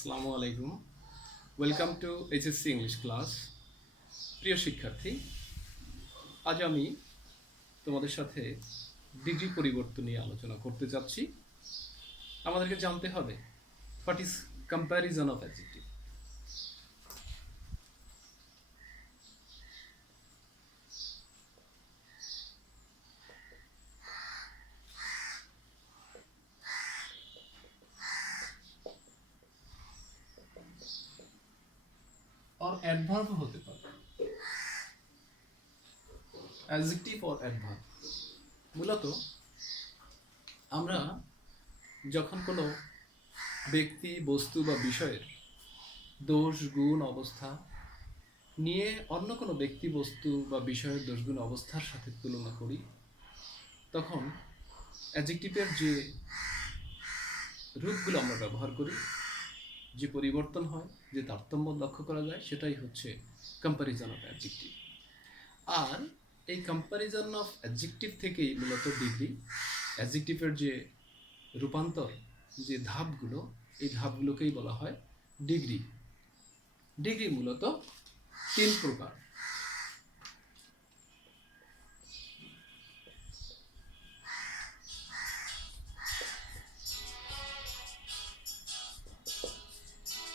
আসসালামু আলাইকুম। Welcome to HSC English class. প্রিয় শিক্ষার্থী, আজ আমি তোমাদের সাথে ডিগ্রি পরিবর্তন নিয়ে আলোচনা করতে যাচ্ছি। আমাদেরকে জানতে হবে what is comparison of adjective. আর অ্যাডভার্ব হতে পারে, অ্যাডজেক্টিভ অর অ্যাডভার্ব। মূলত আমরা যখন কোনো ব্যক্তি, বস্তু বা বিষয়ের দোষ, গুণ, অবস্থা নিয়ে অন্য কোনো ব্যক্তি, বস্তু বা বিষয়ের দোষ, গুণ, অবস্থার সাথে তুলনা করি, তখন অ্যাডজেক্টিভের যে রূপগুলো আমরা ব্যবহার করি, যে পরিবর্তন হয়, যে তারতম্য লক্ষ্য করা যায়, সেটাই হচ্ছে কম্প্যারিজন অফ অ্যাডজেক্টিভ। আর এই কম্প্যারিজন অফ অ্যাডজেক্টিভ থেকেই মূলত ডিগ্রি, অ্যাডজেক্টিভের যে রূপান্তর, যে ধাপগুলো, এই ধাপগুলোকেই বলা হয় ডিগ্রি। ডিগ্রি মূলত তিন প্রকার।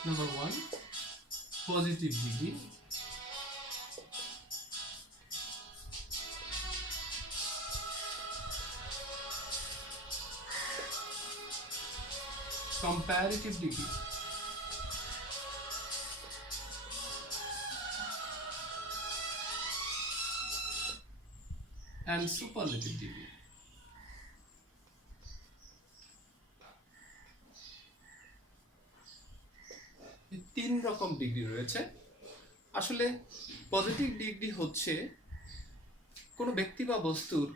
Number 1, positive degree. Comparative degree. And superlative degree. এই তিন রকম ডিগ্রি রয়েছে। আসলে পজিটিভ ডিগ্রি হচ্ছে কোনো ব্যক্তি বা বস্তুর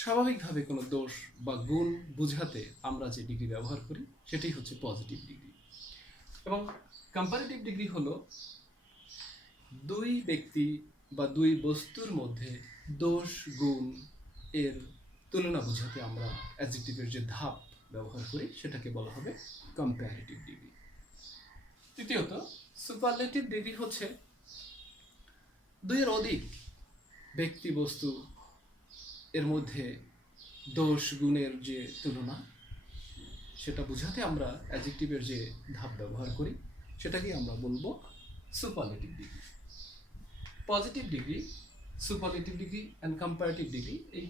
স্বাভাবিকভাবে কোনো দোষ বা গুণ বোঝাতে আমরা যে ডিগ্রি ব্যবহার করি, সেটাই হচ্ছে পজিটিভ ডিগ্রি। এবং কম্পারেটিভ ডিগ্রি হলো দুই ব্যক্তি বা দুই বস্তুর মধ্যে দোষ, গুণ এর তুলনা বোঝাতে আমরা অ্যাডজেক্টিভের যে ধাপ ব্যবহার করি, সেটাকে বলা হবে কম্পারেটিভ ডিগ্রি। তৃতীয়ত, সুপারলেটিভ ডিগ্রি হচ্ছে দুইয়ের অধিক ব্যক্তি, বস্তু এর মধ্যে দোষ, গুণের যে তুলনা, সেটা বোঝাতে আমরা অ্যাডজেক্টিভের যে ধাপ ব্যবহার করি, সেটাকেই আমরা বলবো superlative degree. Positive degree, superlative degree and comparative degree, এই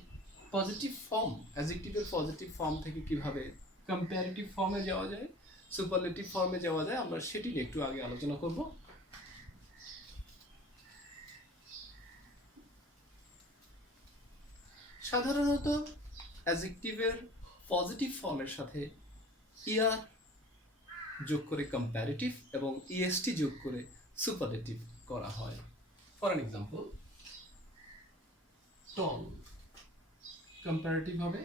পজিটিভ ফর্ম, অ্যাডজেক্টিভের পজিটিভ ফর্ম থেকে কিভাবে কম্পারেটিভ ফর্মে যাওয়া যায়, সুপারলেটিভ ফর্মে যাওয়া যায়, আমরা সেটি নিয়ে একটু আগে আলোচনা করব। সাধারণত অ্যাডজেক্টিভের পজিটিভ ফর্মের সাথে ইয়ার যোগ করে কম্পারেটিভ এবং ইএসটি যোগ করে সুপারলেটিভ করা হয়। For an example, tall, comparative হবে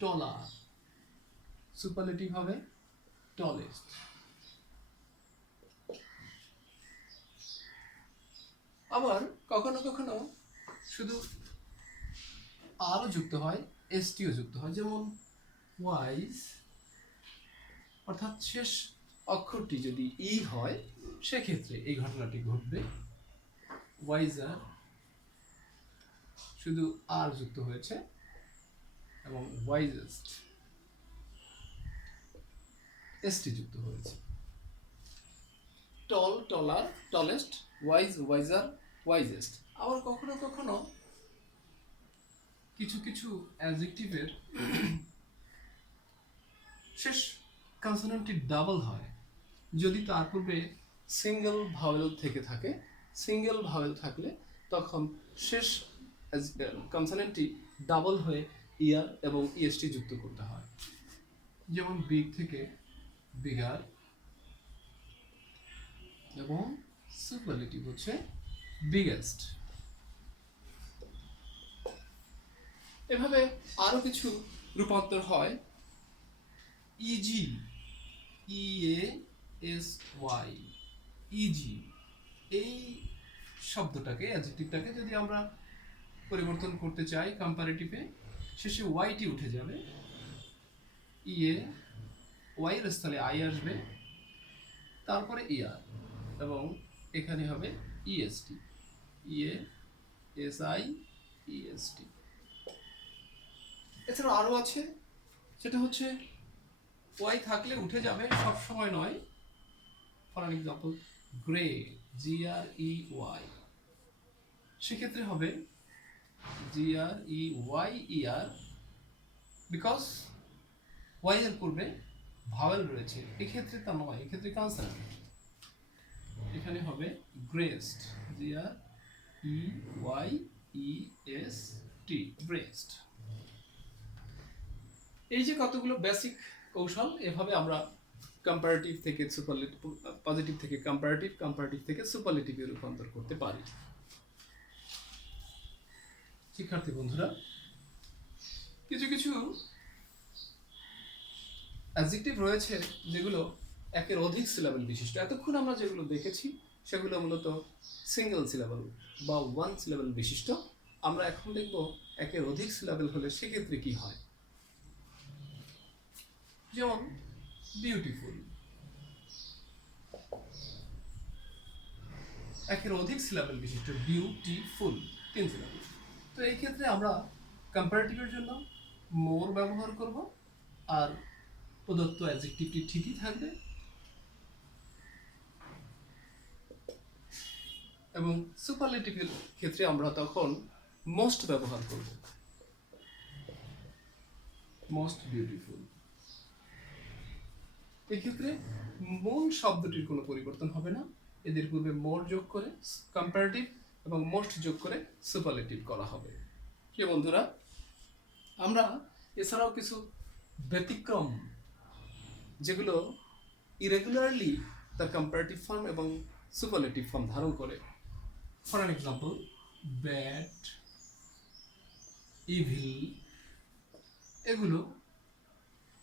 টলার, সুপারলেটিভ হবে টলেস্ট। আবার কখনো কখনো শুধু আরও যুক্ত হয়, এসটিও যুক্ত হয়। যেমন ওয়াইজ, অর্থাৎ শেষ অক্ষরটি যদি ই হয়, সেক্ষেত্রে এই ঘটনাটি ঘটবে। ওয়াইজার, শুধু আর যুক্ত হয়েছে, এবং ওয়াইজেস্ট, এসটি যুক্ত হয়েছে। টল, টলার, টলেস্ট, ওয়াইজ, ওয়াইজার, ওয়াইজেস্ট। আবার কখনো কখনো কিছু কিছু অ্যাডজেক্টিভের শেষ কনসোনেন্টটি ডাবল হয়, যদি তার পূর্বে সিঙ্গেল ভাওয়েল থেকে থাকে। সিঙ্গেল ভাওয়েল থাকলে তখন শেষ কনসোনেন্টটি ডাবল হয়ে ইয়ার এবং ইএসটি যুক্ত করতে হয়। যেমন বিগ থেকে বিগার, এবং সুপারলেটিভ হচ্ছে বিগেস্ট। এভাবে আরো কিছু রূপান্তর হয়। ইজি, ইএএসওয়াই, ইজি, এই শব্দটাকে, অ্যাডজেক্টিভটাকে যদি আমরা পরিবর্তন করতে চাই কম্পারেটিভে, শেষে ওয়াইটি উঠে যাবে, ইএ, ওয়াইয়ের স্থলে আই আসবে, তারপরে ইআর এবং এখানে হবে ইএসটি, ইএএসআই ইএসটি। এছাড়া আরও আছে, সেটা হচ্ছে ওয়াই থাকলে উঠে যাবে, সব সময় নয়। ফর এক্সাম্পল গ্রে, GREY, সেক্ষেত্রে হবে GREYER, বিকজ ওয়াই এর পূর্বে ভাওয়েল রয়েছে, এক্ষেত্রে তা নয়, এক্ষেত্রে কনসোনেন্ট। এখানে হবে গ্রেস্ট, GREYEST, গ্রেস্ট। এই যে কতগুলো বেসিক কৌশল, এভাবে আমরা কম্পারেটিভ থেকে সুপারলেটিভ, পজিটিভ থেকে কম্পারেটিভ, কম্পারেটিভ থেকে সুপারলেটিভে রূপান্তর করতে পারি। শিক্ষার্থী বন্ধুরা, কিছু কিছু অ্যাডজেক্টিভ রয়েছে যেগুলো একের অধিক সিলাবেল বিশিষ্ট। এতক্ষণ আমরা যেগুলো দেখেছি সেগুলো মূলত সিঙ্গেল সিলাবেল বা ওয়ান সিলাবেল বিশিষ্ট। আমরা এখন দেখব একের অধিক সিলাবেল হলে সেক্ষেত্রে কি হয়। যেমন বিউটিফুল, একের অধিক সিলাবেল বিশিষ্ট, বিউটিফুল 3 সিলাবেল। তো এই ক্ষেত্রে আমরা কম্পারেটিভের জন্য মোর ব্যবহার করব, আর প্রদত্ত অ্যাডজেক্টিভটি ঠিকই থাকবে, এবং সুপারলেটিভের ক্ষেত্রে আমরা তখন মোস্ট ব্যবহার করব, মোস্ট বিউটিফুল। এক্ষেত্রে মূল শব্দটির কোনো পরিবর্তন হবে না, এদের পূর্বে মোর যোগ করে কম্পারেটিভ এবং মোস্ট যোগ করে সুপারলেটিভ করা হবে। কি বন্ধুরা, আমরা এছাড়াও কিছু ব্যতিক্রম যেগুলো ইরেগুলারলি তার কম্পারেটিভ ফর্ম এবং সুপারলেটিভ ফর্ম ধারণ করে। For an example bad, evil, এগুলো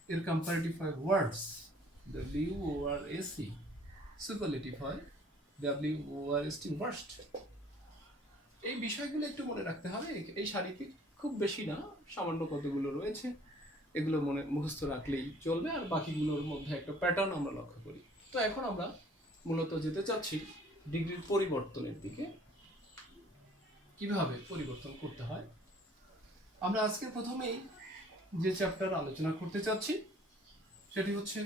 এর কম্পারেটিভ হয় ওয়ার্ডস, WORST, সুপারলেটিভ হয় WORST, ওয়ার্স্ট। এই বিষয়গুলো একটু মনে রাখতে হবে। এই সারিতে খুব বেশি না, সামান্য কতগুলো রয়েছে, এগুলো মনে মুখস্থ রাখলেই চলবে, আর বাকিগুলোর মধ্যে একটা প্যাটার্ন আমরা লক্ষ্য করি। তো এখন আমরা মূলত যেতে চাচ্ছি ডিগ্রির পরিবর্তনের দিকে, কিভাবে পরিবর্তন করতে হয়। আমরা আজকে প্রথমেই যে চ্যাপ্টার আলোচনা করতে চাচ্ছি সেটি হচ্ছে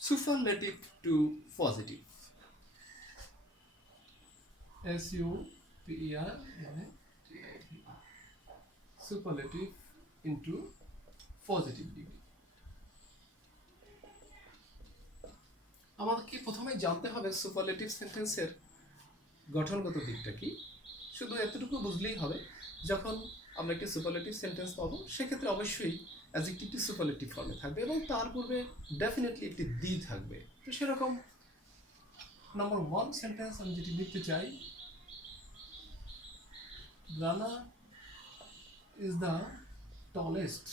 superlative to positive, SUPERLATIVE, superlative into positive degree. আমাদেরকে প্রথমে জানতে হবে সুপারলেটিভ সেন্টেন্সের গঠনগত দিকটা কি। শুধু এতটুকু বুঝলেই হবে, যখন আমরা একটি সুপারলেটিভ সেন্টেন্স পাবো সেক্ষেত্রে অবশ্যই অ্যাডজেক্টিভটি সুপারলেটিভ ফর্মে থাকবে এবং তার পূর্বে ডেফিনেটলি একটি দি থাকবে। তো সেরকম নাম্বার 1 সেন্টেন্স আমি যেটি লিখতে চাই, Rana is the tallest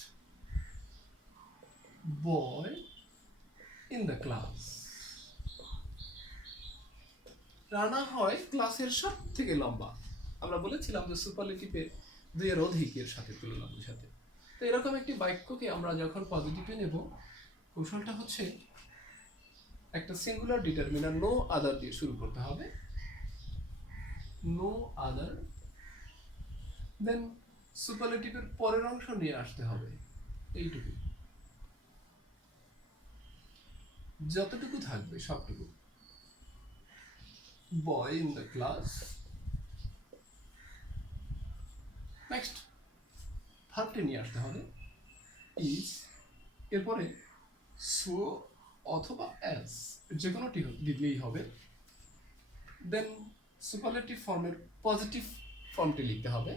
boy in the class. Rana হয় ক্লাসের সব থেকে লম্বা। আমরা বলেছিলাম যে সুপারলেটিভে দুইয়ের অধিকের সাথে তুলনা বোঝাতে। তো এরকম একটি বাক্যকে আমরা যখন পজিটিভে নেব, কৌশলটা হচ্ছে একটা সিঙ্গুলার ডিটারমিনার নো আদার দিয়ে শুরু করতে হবে, নো আদার, দেন সুপারলেটিভের পরের অংশ নিয়ে আসতে হবে, এইটুকু, যতটুকু থাকবে সবটুকু। Boy in the class, next ভার্বটি নিয়ে আসতে হবে, ইজ, এরপরে সো অথবা অ্যাজ, যে কোনোটি দিলেই হবে। দেন সুপারলেটিভ ফর্মের পজিটিভ ফর্মটি লিখতে হবে,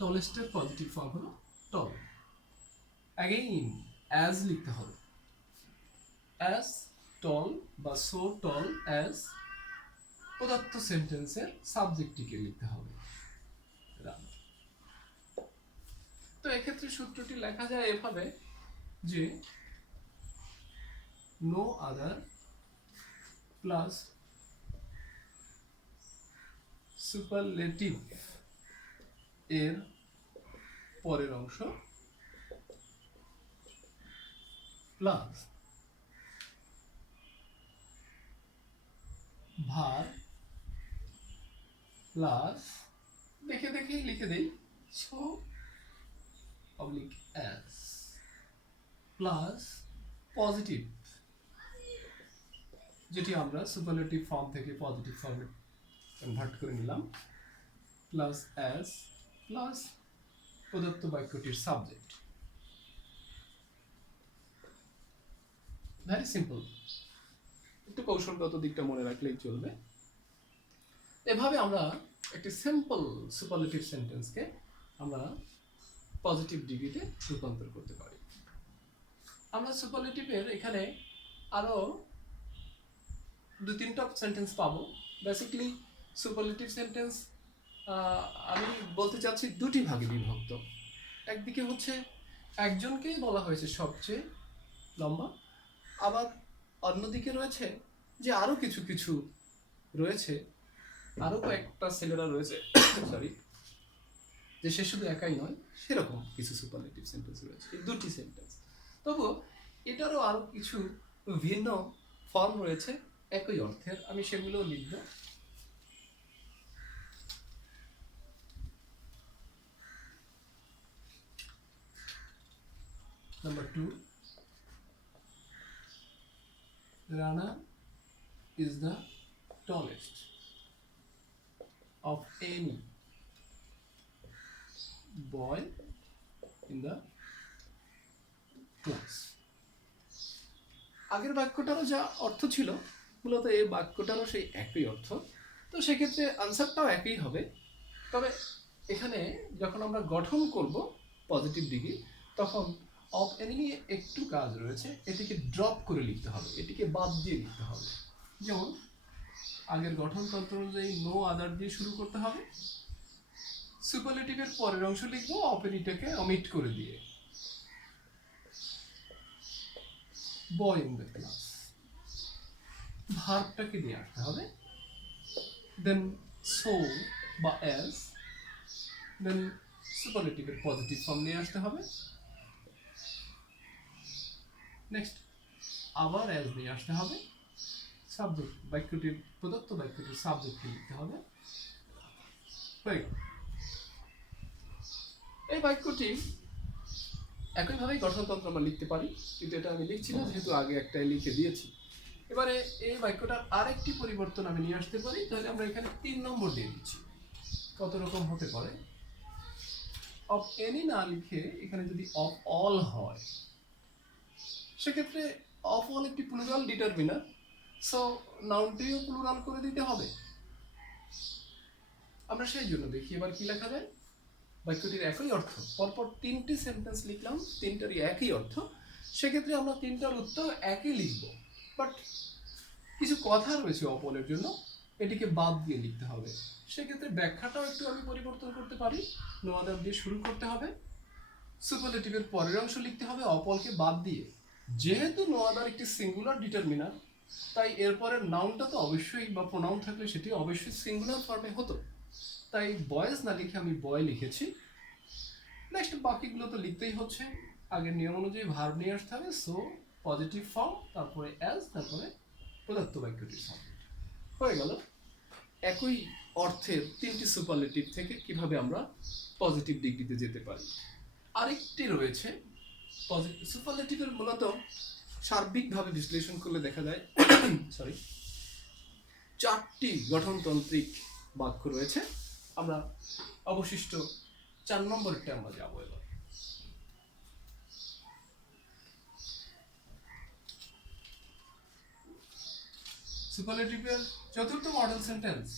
টলেস্টের পজিটিভ ফর্ম হলো টল। অ্যাগেইন অ্যাজ লিখতে হবে, অ্যাজ টল বা সো টল অ্যাজ প্রদত্ত সেন্টেন্সের সাবজেক্টটিকে লিখতে হবে। তো এক্ষেত্রে সূত্রটি লেখা যায় এভাবে যে নো আদার প্লাস সুপারলেটিভ এর পরের অংশ প্লাস ভার প্লাস দেখে দেখেই লিখে দেই so oblique S plus positive, যেটি আমরা সুপারলেটিভ ফর্ম থেকে পজিটিভ ফর্মে কনভার্ট করে নিলাম, প্লাস এস প্লাস প্রদত্ত বাক্যটির সাবজেক্ট। ভেরি সিম্পল, একটু কৌশলগত দিকটা মনে রাখলেই চলবে। এভাবে আমরা একটি সিম্পল সুপারলেটিভ সেন্টেন্সকে আমরা পজিটিভ ডিগ্রিতে রূপান্তর করতে পারি। আমরা সুপারলেটিভের এখানে আরো 2-3টা সেন্টেন্স পাবো। বেসিক্যালি সুপারলেটিভ সেন্টেন্স আমি বলতে চাচ্ছি দুটি ভাগে বিভক্ত। একদিকে হচ্ছে একজনকেই বলা হয়েছে সবচেয়ে লম্বা, আবার অন্যদিকে রয়েছে যে আরো কিছু কিছু রয়েছে, আরো কয়েকটা ছেলেরা রয়েছে সরি, যে সে শুধু একাই নয়, সেরকম কিছু সুপারলেটিভ সেন্টেন্স রয়েছে। এই দুটি সেন্টেন্স, তবু এটারও আরো কিছু ভিন্ন ফর্ম রয়েছে একই অর্থের, আমি সেগুলো লিখব। Number 2, Rana is the tallest of any boy in the class. আগের বাক্যটারও যা অর্থ ছিল, মূলত এই বাক্যটারও সেই একই অর্থ, তো সেক্ষেত্রে আনসারটাও একই হবে। তবে এখানে যখন আমরা গঠন করব পজিটিভ ডিগ্রি, তখন অফ এনি নিয়ে একটু কাজ রয়েছে, এটিকে ড্রপ করে লিখতে হবে, এটিকে বাদ দিয়ে লিখতে হবে। যেমন আগের গঠনতন্ত্র অনুযায়ী নো আদার দিয়ে শুরু করতে হবে, সুপারলেটিভের পরের অংশ লিখবো অফ এনিটাকে অমিট করে দিয়ে, বয় ইন দ্য ক্লাস, ভার্বটাকে নিয়ে আসতে হবে, দেন সো বা এস, দেন সুপারলেটিভের পজিটিভ ফর্ম নিয়ে আসতে হবে, নেক্সট আবার এস নিয়ে আসতে হবে, সাবজেক্ট বাক্যটির প্রদত্ত বাক্যটির সাবজেক্টকে লিখতে হবে। এই বাক্যটি একইভাবেই গঠনতন্ত্র আমরা লিখতে পারি, কিন্তু এটা আমি লিখছি না যেহেতু আগে একটাই লিখে দিয়েছি। এবারে এই বাক্যটার আরেকটি পরিবর্তন আমি নিয়ে আসতে পারি, তাহলে আমরা এখানে 3 নম্বর দিয়ে দিচ্ছি। কত রকম হতে পারে, অফ এনি না লিখে এখানে যদি অফ অল হয়, সেক্ষেত্রে অফ অল একটি প্লুরাল ডিটারমিনার, সো নাউনটিও প্লুরাল করে দিতে হবে। আমরা সেই জন্য দেখি এবার কি লেখা যায়। বাক্যটির একই অর্থ, পরপর 3টি সেন্টেন্স লিখলাম, 3টারই একই অর্থ, সেক্ষেত্রে আমরা 3টার উত্তর একই লিখব, বাট কিছু কথা রয়েছে অপলের জন্য, এটিকে বাদ দিয়ে লিখতে হবে। সেক্ষেত্রে ব্যাখ্যাটাও একটু আমি পরিবর্তন করতে পারি, নো আদার দিয়ে শুরু করতে হবে, সুপারলেটিভের পরের অংশ লিখতে হবে অপলকে বাদ দিয়ে। যেহেতু নো আদার একটি সিঙ্গুলার ডিটারমিনার, তাই এরপরের নাউনটা তো অবশ্যই, বা প্রোনাউন থাকলে সেটি অবশ্যই সিঙ্গুলার ফর্মে হতো, তাই বয়েজ না লিখে আমি বয় লিখেছি। নেক্সট বাকিগুলো তো লিখতেই হচ্ছে, আগের নিয়ম অনুযায়ী ভার্ব নিয়ে আসতে হবে, সো পজিটিভ ফর্ম, তারপরে অ্যাজ, তারপরে প্রদত্ত বাক্যটির সাবজেক্ট। হয়ে গেল একই অর্থের 3টি সুপারলেটিভ থেকে কিভাবে আমরা পজিটিভ ডিগ্রিতে যেতে পারি। আরেকটি রয়েছে সুপারলেটিভের, মূলত সার্বিকভাবে বিশ্লেষণ করলে দেখা যায় সরি 4টি গঠনতান্ত্রিক বাক্য রয়েছে। আমরা অবশিষ্ট 4 নম্বরটা আমরা যাবো এবার। সুপারলেটিভের চতুর্থ model sentence,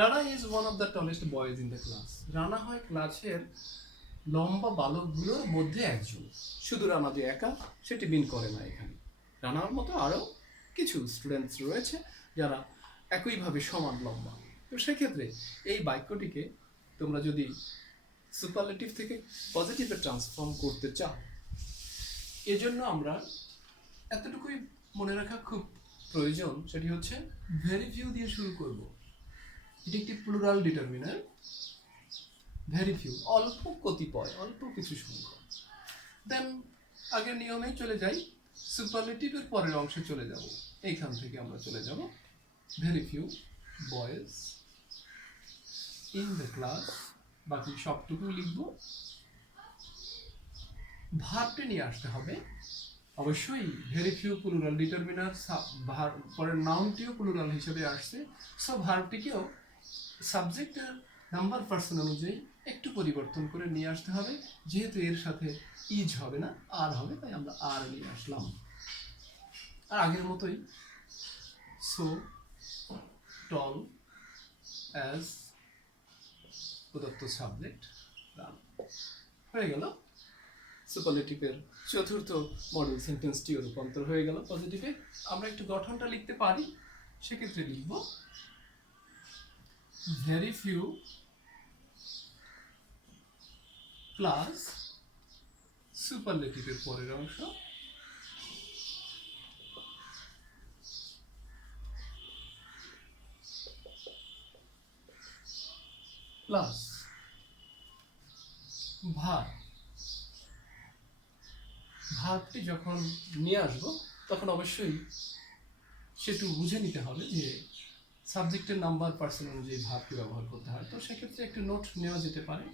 Rana is one of the tallest boys in the class. Rana হয় ক্লাসের লম্বা বালকগুলোর মধ্যে একজন। শুধু রানা যে একা সেটি মিন করে না, এখানে রানার মতো আরও কিছু স্টুডেন্টস রয়েছে যারা একইভাবে সমান লম্বা। তো সেক্ষেত্রে এই বাক্যটিকে তোমরা যদি সুপারলেটিভ থেকে পজিটিভে ট্রান্সফর্ম করতে চাও, এজন্য আমরা এতটুকুই মনে রাখা খুব প্রয়োজন, সেটি হচ্ছে ভেরি ফিউ দিয়ে শুরু করব। এটি একটি প্লুরাল ডিটারমিনার। ভেরি ফিউ, অল্প কতিপয়, অল্প কিছু সংখ্যক। দেন আগের নিয়মেই চলে যাই, সুপারলেটিভের পরের অংশে চলে যাব। এইখান থেকে আমরা চলে যাব very few boys in the class, বাকি সবটুকু লিখব। ভার্বটি নিয়ে আসতে হবে অবশ্যই। ভেরি ফিউ প্লুরাল ডিটারমিনার, পরের নাউনটিও প্লুরাল হিসেবে আসছে, সো ভার্বটিকেও সাবজেক্টের নাম্বার পার্সন অনুযায়ী একটু পরিবর্তন করে নিয়ে আসতে হবে। যেহেতু এর সাথে ইজ হবে না, আর হবে, তাই আমরা আর নিয়ে আসলাম। আর আগের মতোই, সো টল অ্যাজ প্রদত্ত সাবজেক্ট রান হয়ে গেল। সুপারলেটিভের চতুর্থ মডেল সেন্টেন্সটিও রূপান্তর হয়ে গেল পজিটিভে। আমরা একটু গঠনটা লিখতে পারি, সেক্ষেত্রে লিখব ভেরি ফিউ প্লাস সুপারলেটিভের পরের অংশ প্লাস ভার্ব। ভার্বটি যখন নিয়ে আসবো তখন অবশ্যই সেটু বুঝে নিতে হবে যে সাবজেক্টের নাম্বার পার্সন অনুযায়ী ভার্বটি ব্যবহার করতে হয়। তো সেক্ষেত্রে একটু নোট নেওয়া যেতে পারে।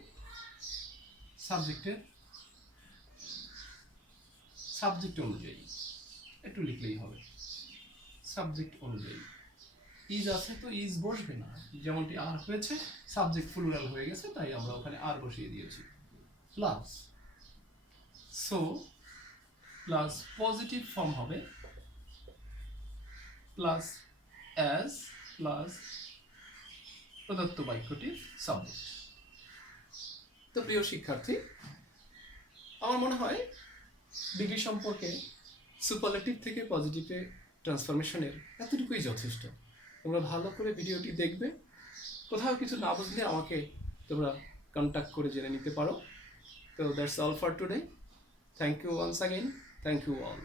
সাবজেক্ট অনুযায়ী একটু লিখলেই হবে। সাবজেক্ট অনুযায়ী ইজ আছে তো ইজ বসবে না, যেমনটি আর হয়েছে, সাবজেক্ট প্লুরাল হয়ে গেছে তাই আমরা ওখানে আর বসিয়ে দিয়েছি। Plus so plus positive form হবে প্লাস অ্যাজ প্লাস প্রদত্ত বাক্যটির সাবজেক্ট। তো প্রিয় শিক্ষার্থী, আমার মনে হয় ডিগ্রি সম্পর্কে সুপারলেটিভ থেকে পজিটিভে ট্রান্সফরমেশনের এতটুকুই যথেষ্ট। তোমরা ভালো করে ভিডিওটি দেখবে, কোথাও কিছু না বুঝলে আমাকে তোমরা কন্ট্যাক্ট করে জেনে নিতে পারো। তো that's all for today. Thank you once again, thank you all.